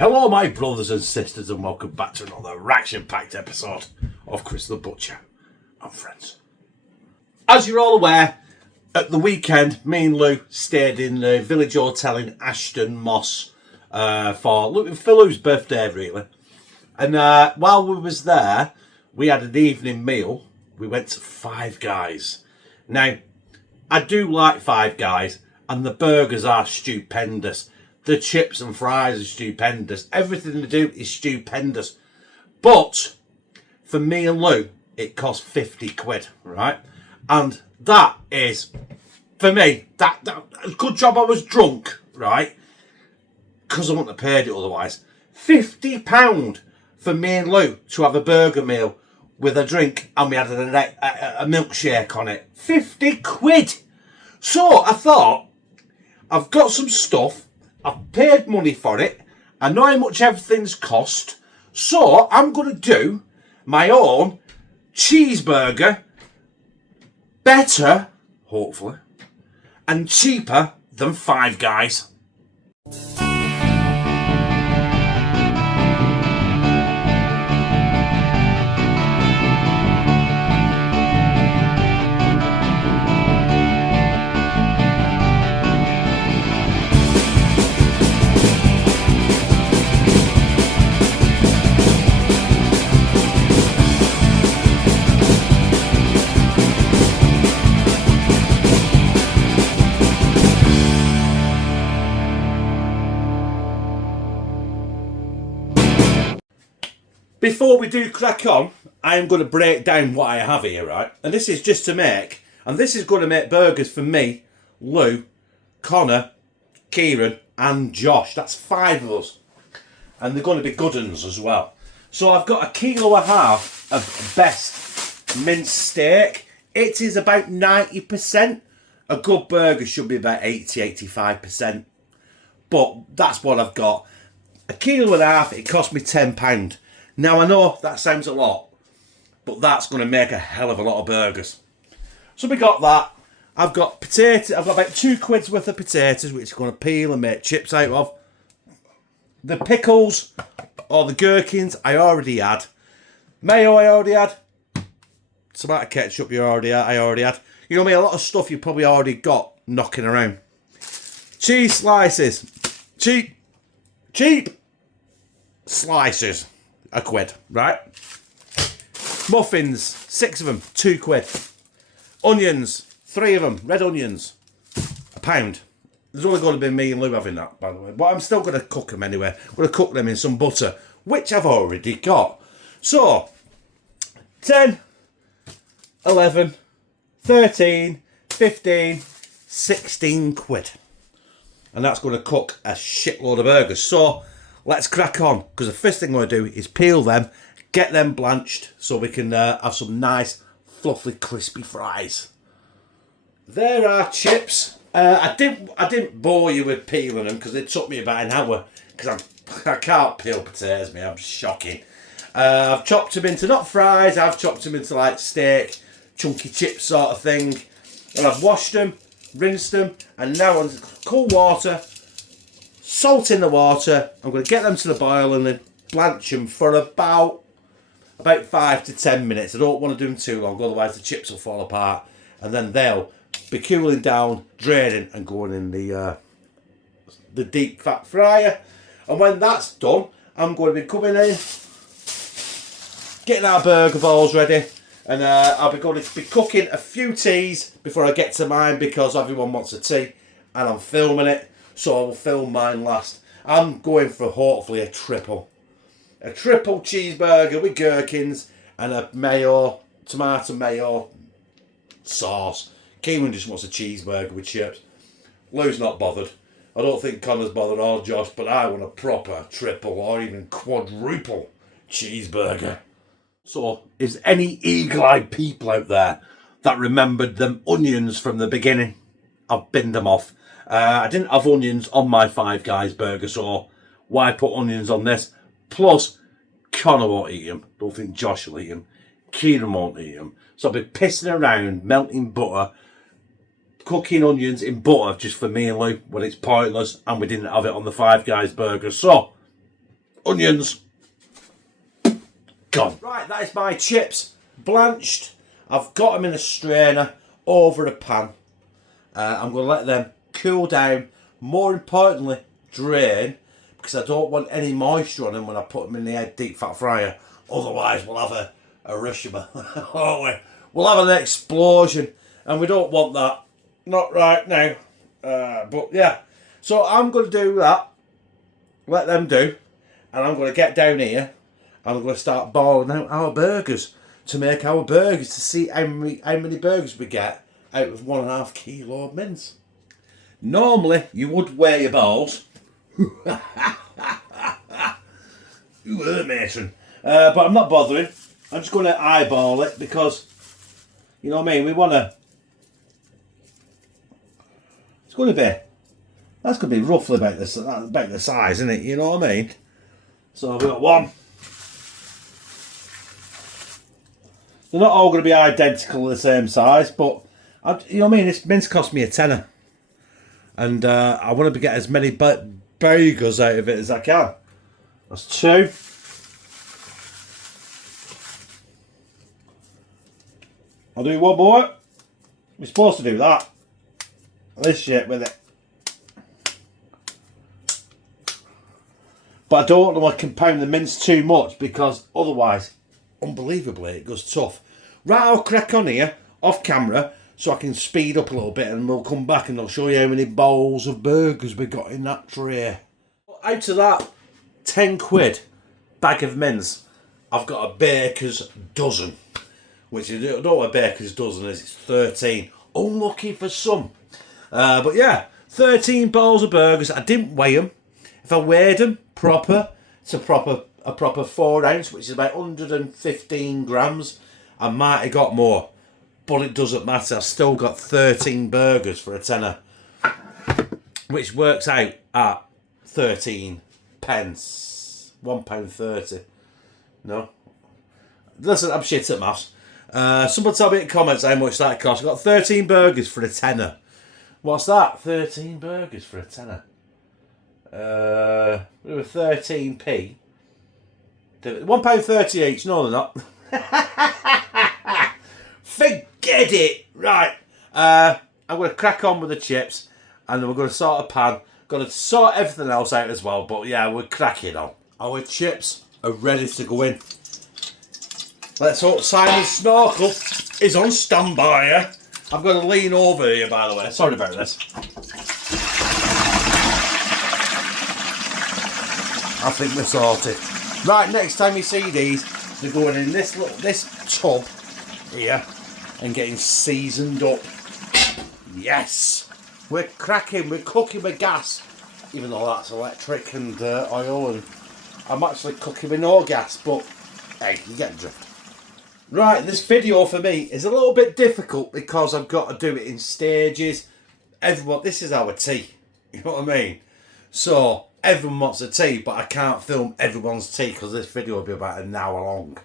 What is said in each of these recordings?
Hello, my brothers and sisters, and welcome back to another reaction-packed episode of Chris the Butcher and Friends. As you're all aware, at the weekend, me and Lou stayed in the village hotel in Ashton Moss for Lou's birthday, really. And while we was there, we had an evening meal. We went to Five Guys. Now, I do like Five Guys, and the burgers are stupendous. The chips and fries are stupendous. Everything they do is stupendous. But for me and Lou, it cost 50 quid, right? And that is, for me, that good job I was drunk, right? Because I wouldn't have paid it otherwise. £50 for me and Lou to have a burger meal with a drink, and we had a milkshake on it. 50 quid! So I thought, I've got some stuff. I've paid money for it. I know how much everything's cost. So I'm going to do my own cheeseburger. Better, hopefully, and cheaper than Five Guys. Before we do crack on, I am going to break down what I have here, right? And this is just to make, and this is going to make burgers for me, Lou, Connor, Kieran, and Josh. That's 5 of us. And they're going to be good uns as well. So I've got 1.5 kilos of best minced steak. It is about 90%. A good burger should be about 80-85%. But that's what I've got. 1.5 kilos, it cost me £10. Now I know that sounds a lot, but that's going to make a hell of a lot of burgers. So we got that. I've got potatoes. I've got about £2 worth of potatoes, which I'm going to peel and make chips out of. The pickles or the gherkins I already had. Mayo I already had. Tomato ketchup I already had. You know what I mean? A lot of stuff you probably already got knocking around. Cheese slices. Cheap slices. £1, right? Muffins, 6 of them, £2. Onions, 3 of them, red onions, £1. There's only going to be me and Lou having that, by the way. But I'm still going to cook them anyway. I'm going to cook them in some butter, which I've already got. So, 10, 11, 13, 15, 16 quid. And that's going to cook a shitload of burgers. So, let's crack on, because the first thing I'm going to do is peel them, get them blanched, so we can have some nice, fluffy, crispy fries. There are chips. I didn't bore you with peeling them, because it took me about an hour, because I can't peel potatoes, man. I'm shocking. I've chopped them into, not fries, I've chopped them into like steak, chunky chips sort of thing. And I've washed them, rinsed them, and now on cool water, salt in the water. I'm going to get them to the boil and then blanch them for about 5 to 10 minutes. I don't want to do them too long, otherwise the chips will fall apart. And then they'll be cooling down, draining, and going in the deep fat fryer. And when that's done, I'm going to be coming in, getting our burger balls ready. And I'll be going to be cooking a few teas before I get to mine, because everyone wants a tea. And I'm filming it. So I will film mine last. I'm going for hopefully a triple. A triple cheeseburger with gherkins and a mayo, tomato mayo sauce. Kieran just wants a cheeseburger with chips. Lou's not bothered. I don't think Connor's bothered or Josh, but I want a proper triple or even quadruple cheeseburger. So, is there any eagle-eyed people out there that remembered them onions from the beginning? I've binned them off. I didn't have onions on my Five Guys burger, so why put onions on this? Plus, Connor won't eat them. Don't think Josh will eat them. Kieran won't eat them. So I'll be pissing around, melting butter, cooking onions in butter just for me and Lou when it's pointless, and we didn't have it on the Five Guys burger. So, onions. Gone. Right, that is my chips. Blanched. I've got them in a strainer over a pan. I'm going to let them cool down. More importantly, drain, because I don't want any moisture on them when I put them in the deep fat fryer. Otherwise, we'll have a rishima. We'll have an explosion, and we don't want that. Not right now. But yeah, so I'm going to do that. Let them do, and I'm going to get down here, and I'm going to start boiling out our burgers to make our burgers to see how many burgers we get out of 1.5 kilo of mince. Normally, you would weigh your balls. Ooh, matron. But I'm not bothering. I'm just going to eyeball it because, you know what I mean, we want to... It's going to be... That's going to be roughly about the size, isn't it? You know what I mean? So we've got one. They're not all going to be identical the same size, but, you know what I mean? This mince cost me a tenner. And I want to get as many burgers out of it as I can. That's 2. I'll do one more. We're supposed to do that. This shit with it. But I don't want to compound the mince too much because otherwise, unbelievably, it goes tough. Right, I'll crack on here, off camera, so I can speed up a little bit and we'll come back and I'll show you how many bowls of burgers we got in that tray. Out of that 10 quid bag of mince, I've got a baker's dozen. Which I don't know what a baker's dozen is, it's 13. Unlucky for some. But yeah, 13 bowls of burgers. I didn't weigh them. If I weighed them proper, it's a proper 4 ounce, which is about 115 grams. I might have got more. But it doesn't matter. I've still got 13 burgers for a tenner, which works out at 13 pence, £1.30. No, listen, I'm shit at maths. Someone tell me in the comments how much that cost. I got 13 burgers for a tenner. What's that? 13 burgers for a tenner. We were 13p. £1.30 each. No, they're not. Forget it. Right. I'm going to crack on with the chips, and then we're going to sort a pan. Got to sort everything else out as well. But yeah, we're cracking on. Our chips are ready to go in. Let's hope Simon Snorkel is on standby here. I've got to lean over here, by the way. Sorry about this. I think we're sorted. Right, next time you see these, they're going in this tub here and getting seasoned up. Yes! We're cracking, we're cooking with gas. Even though that's electric and oil, and I'm actually cooking with no gas, but hey, you get the drift. Right, this video for me is a little bit difficult because I've got to do it in stages. This is our tea, you know what I mean? So, everyone wants a tea, but I can't film everyone's tea because this video will be about an hour long.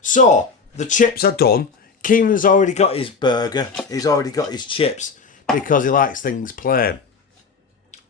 So, the chips are done. Keenan's already got his burger. He's already got his chips because he likes things plain.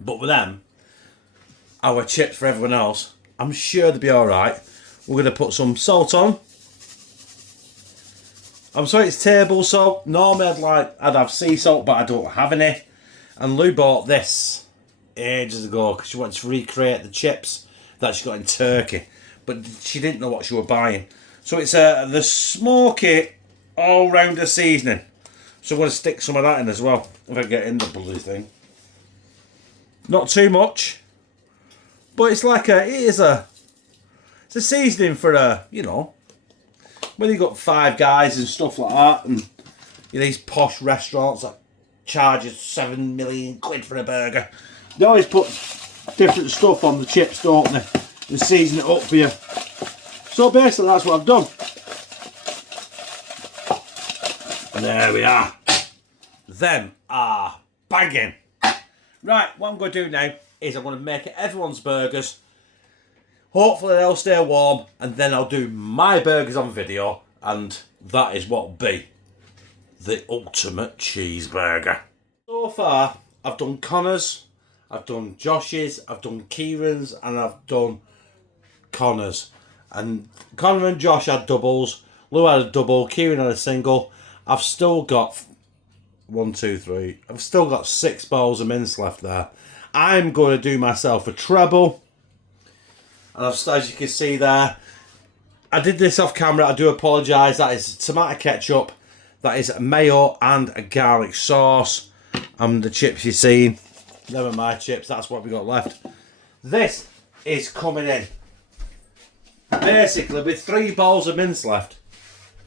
But with them, our chips for everyone else, I'm sure they'll be alright. We're going to put some salt on. I'm sorry, it's table salt. Normally I'd have sea salt, but I don't have any. And Lou bought this ages ago because she wanted to recreate the chips that she got in Turkey, but she didn't know what she was buying. So it's the smoky all-rounder seasoning. So I'm going to stick some of that in as well if I get in the bloody thing. Not too much, but it's a seasoning for you know, when you got Five Guys and stuff like that, and you know, these posh restaurants that charge you 7 million quid for a burger. They always put different stuff on the chips, don't they? And season it up for you. So basically that's what I've done. And there we are. Them are banging. Right, what I'm going to do now is I'm going to make everyone's burgers. Hopefully they'll stay warm, and then I'll do my burgers on video, and that is what will be the ultimate cheeseburger. So far, I've done Connor's, I've done Josh's, I've done Kieran's, and I've done Connor's. And Connor and Josh had doubles. Lou had a double. Kieran had a single. I've still got 1, 2, 3. I've still got 6 bowls of mince left there. I'm going to do myself a treble. And as you can see there, I did this off camera. I do apologise. That is tomato ketchup. That is mayo and a garlic sauce. And the chips you're seeing, them are my chips. That's what we got left. This is coming in basically with 3 bowls of mince left.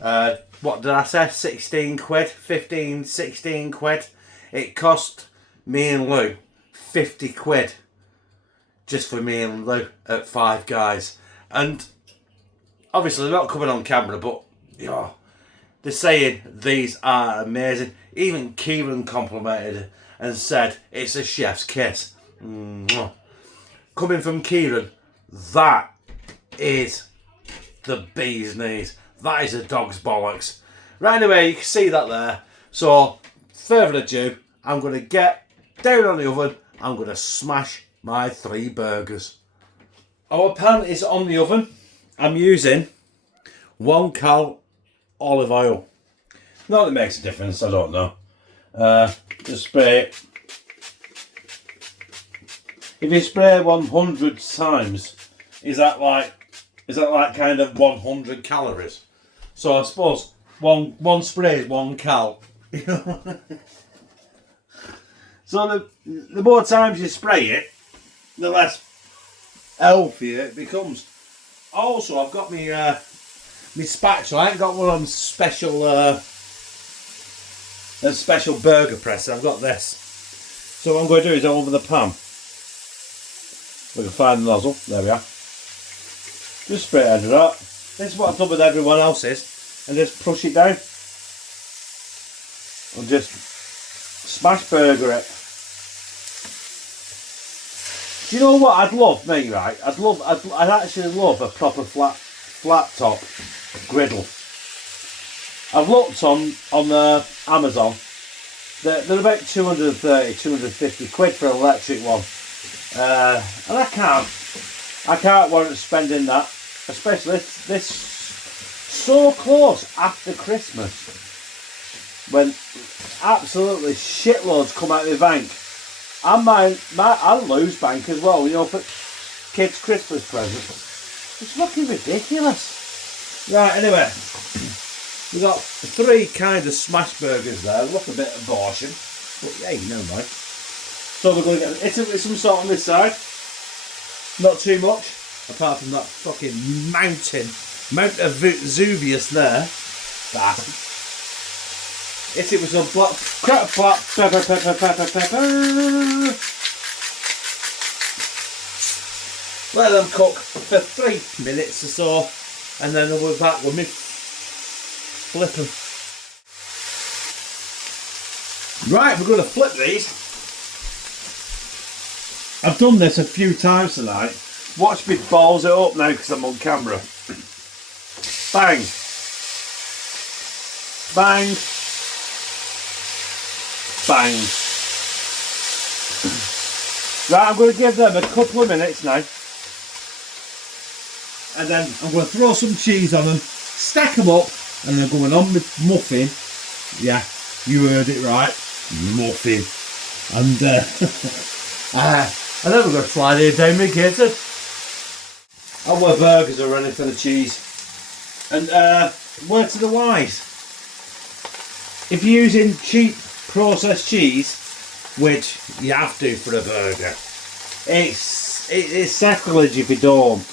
What did I say? 16 quid, 15, 16 quid. It cost me and Lou 50 quid just for me and Lou at Five Guys. And obviously they're not coming on camera, but they're saying these are amazing. Even Kieran complimented and said it's a chef's kiss. Mwah. Coming from Kieran, that is the bee's knees. That is a dog's bollocks. Right, anyway, you can see that there. So, further ado, I'm going to get down on the oven. I'm going to smash my 3 burgers. Our pan is on the oven. I'm using 1 cal olive oil. Not that it makes a difference, I don't know. Just spray it. If you spray 100 times, is that like kind of 100 calories? So I suppose one spray is 1 cal. So the more times you spray it, the less healthier it becomes. Also, I've got my spatula. I ain't got one on special a special burger presser. I've got this. So what I'm going to do is over the pan. We can find the nozzle. There we are. Just spray it under that. This is what I've done with everyone else's, and just push it down. And just smash burger it. Do you know what I'd love, mate? Right? I'd actually love a proper flat top griddle. I've looked on Amazon. They're about 230, 250 quid for an electric one, and I can't warrant spending that, especially this so close after Christmas, when absolutely shitloads come out of the bank. And I'll lose bank as well, for kids' Christmas presents. It's looking ridiculous. Right, anyway, we got 3 kind of smash burgers there. Look a bit abortion, but hey, never mind. So we're going to get some salt on this side. Not too much, apart from that fucking Mount of Vesuvius there. Hit it with some black pepper. Let them cook for 3 minutes or so, and then we'll be back with me flip them. Right, we're going to flip these. I've done this a few times tonight. Watch me balls it up now because I'm on camera. Bang. Bang. Bang. Right, I'm going to give them a couple of minutes now. And then I'm going to throw some cheese on them, stack them up, and then going on with muffin. Yeah, you heard it right. Muffin. And then we're going to slide it down my gator. Our burgers are ready for the cheese. And word to the wise. If you're using cheap processed cheese, which you have to for a burger, it's sacrilege if you don't.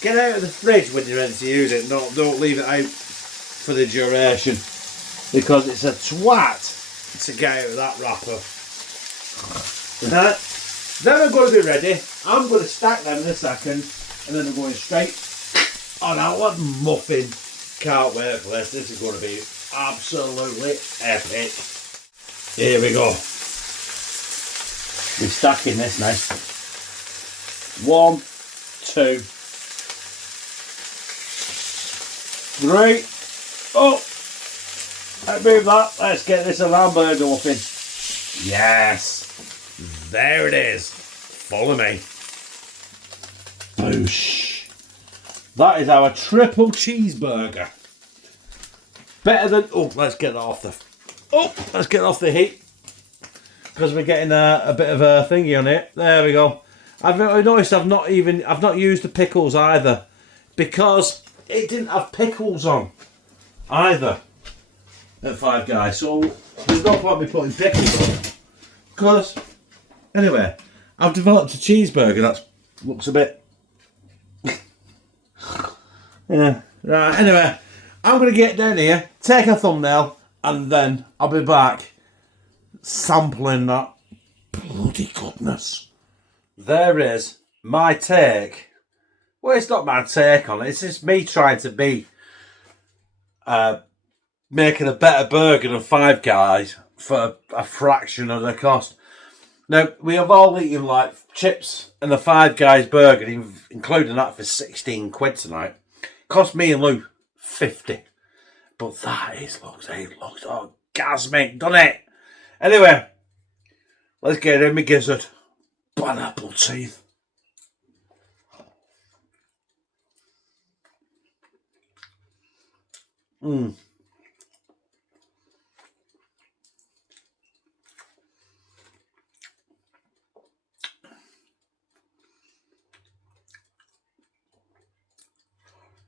Get out of the fridge when you're ready to use it. Don't leave it out for the duration, because it's a twat to get out of that wrapper. Then I'm going to be ready. I'm going to stack them in a second, and then I'm going straight on our muffin. Can't wait for this. This is going to be absolutely epic. Here we go. We're stacking this now. 1, 2, 3. Oh, let's move that. Let's get this alarm burger muffin. Yes, there it is. Follow me. Boosh. That is our triple cheeseburger. Better than... Oh, let's get that off the... Oh, let's get off the heat. Because we're getting a bit of a thingy on it. There we go. I've noticed I've not used the pickles either. Because it didn't have pickles on either at Five Guys. So there's no point in me putting pickles on. Because, anyway, I've developed a cheeseburger that looks a bit... yeah. Right, anyway, I'm going to get down here, take a thumbnail, and then I'll be back sampling that bloody goodness. There is my take. Well, it's not my take on it. It's just me trying to be making a better burger than Five Guys for a fraction of the cost. Now, we have all eaten like chips and the Five Guys burger, including that, for 16 quid tonight. Cost me and Lou 50. But that looks orgasmic, doesn't it? Anyway, let's get in my gizzard. Pineapple teeth. You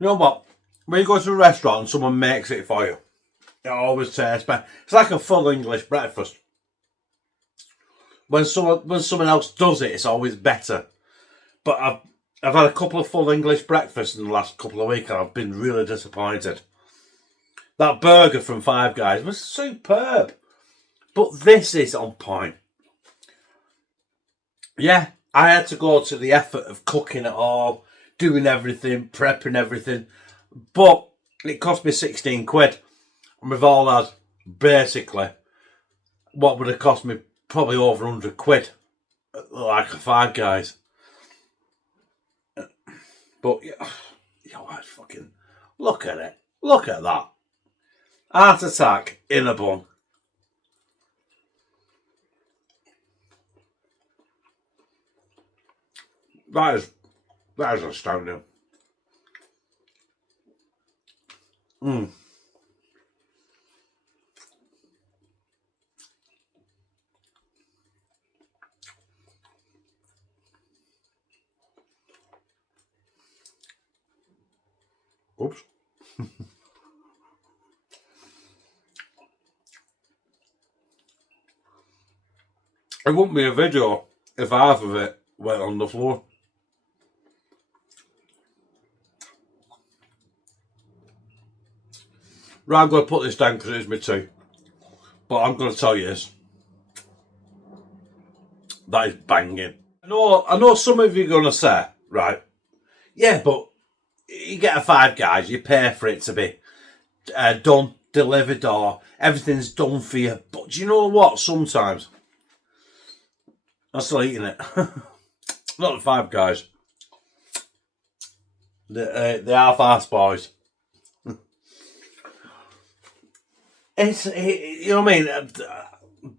know what? When you go to a restaurant and someone makes it for you, it always tastes better. It's like a full English breakfast. When someone else does it, it's always better. But I've had a couple of full English breakfasts in the last couple of weeks and I've been really disappointed. That burger from Five Guys was superb. But this is on point. Yeah, I had to go to the effort of cooking it all, doing everything, prepping everything. But it cost me 16 quid. And we've all had, basically, what would have cost me probably over 100 quid. Like a Five Guys. But, you know, I fucking... Look at it. Look at that. Heart attack in a bun. That is astounding. Oops. It wouldn't be a video if half of it went on the floor. Right, I'm going to put this down because it's my tea. But I'm going to tell you this. That is banging. I know some of you are going to say, right, yeah, but you get a Five Guys, you pay for it to be done, delivered, or everything's done for you. But do you know what? Sometimes I'm still eating it. Not the Five Guys. The half-ass boys. You know what I mean?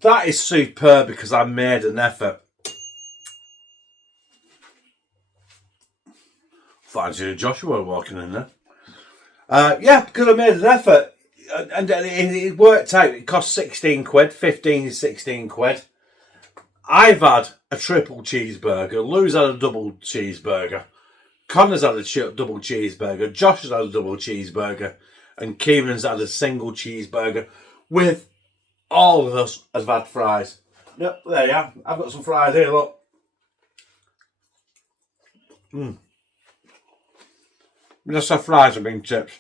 That is superb because I made an effort. Fancy Joshua walking in there. Yeah, because I made an effort. And it worked out. It cost 16 quid, 15, 16 quid. I've had a triple cheeseburger. Lou's had a double cheeseburger. Connor's had a double cheeseburger. Josh has had a double cheeseburger. And Kieran's had a single cheeseburger. With all of us has had fries. Yep, there you are. I've got some fries here, look. Just have fries and bean chips.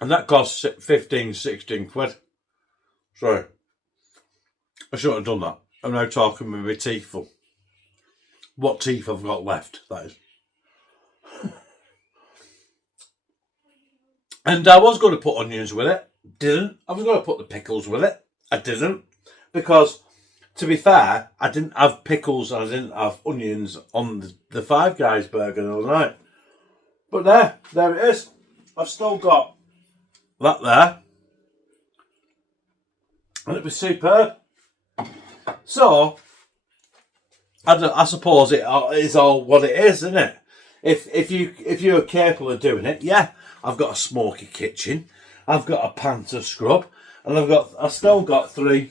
And that costs 15, 16 quid. Sorry. I shouldn't have done that. I'm now talking with my teeth full. What teeth I've got left, that is. And I was going to put onions with it. Didn't. I was going to put the pickles with it. I didn't. Because, to be fair, I didn't have pickles and I didn't have onions on the Five Guys burger the other night. But there it is. I've still got that there. And it was superb. So, I suppose it is all what it is, isn't it? If you're capable of doing it, yeah. I've got a smoky kitchen, I've got a pan to scrub, and I've still got 3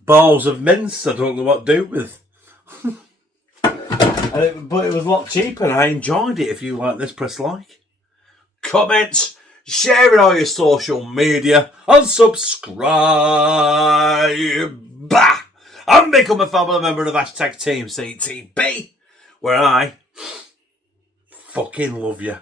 balls of mince I don't know what to do with. But it was a lot cheaper and I enjoyed it. If you like this, press like, comment, share it on your social media, and subscribe. Bah! And become a family member of #TeamCTB, where I fucking love you.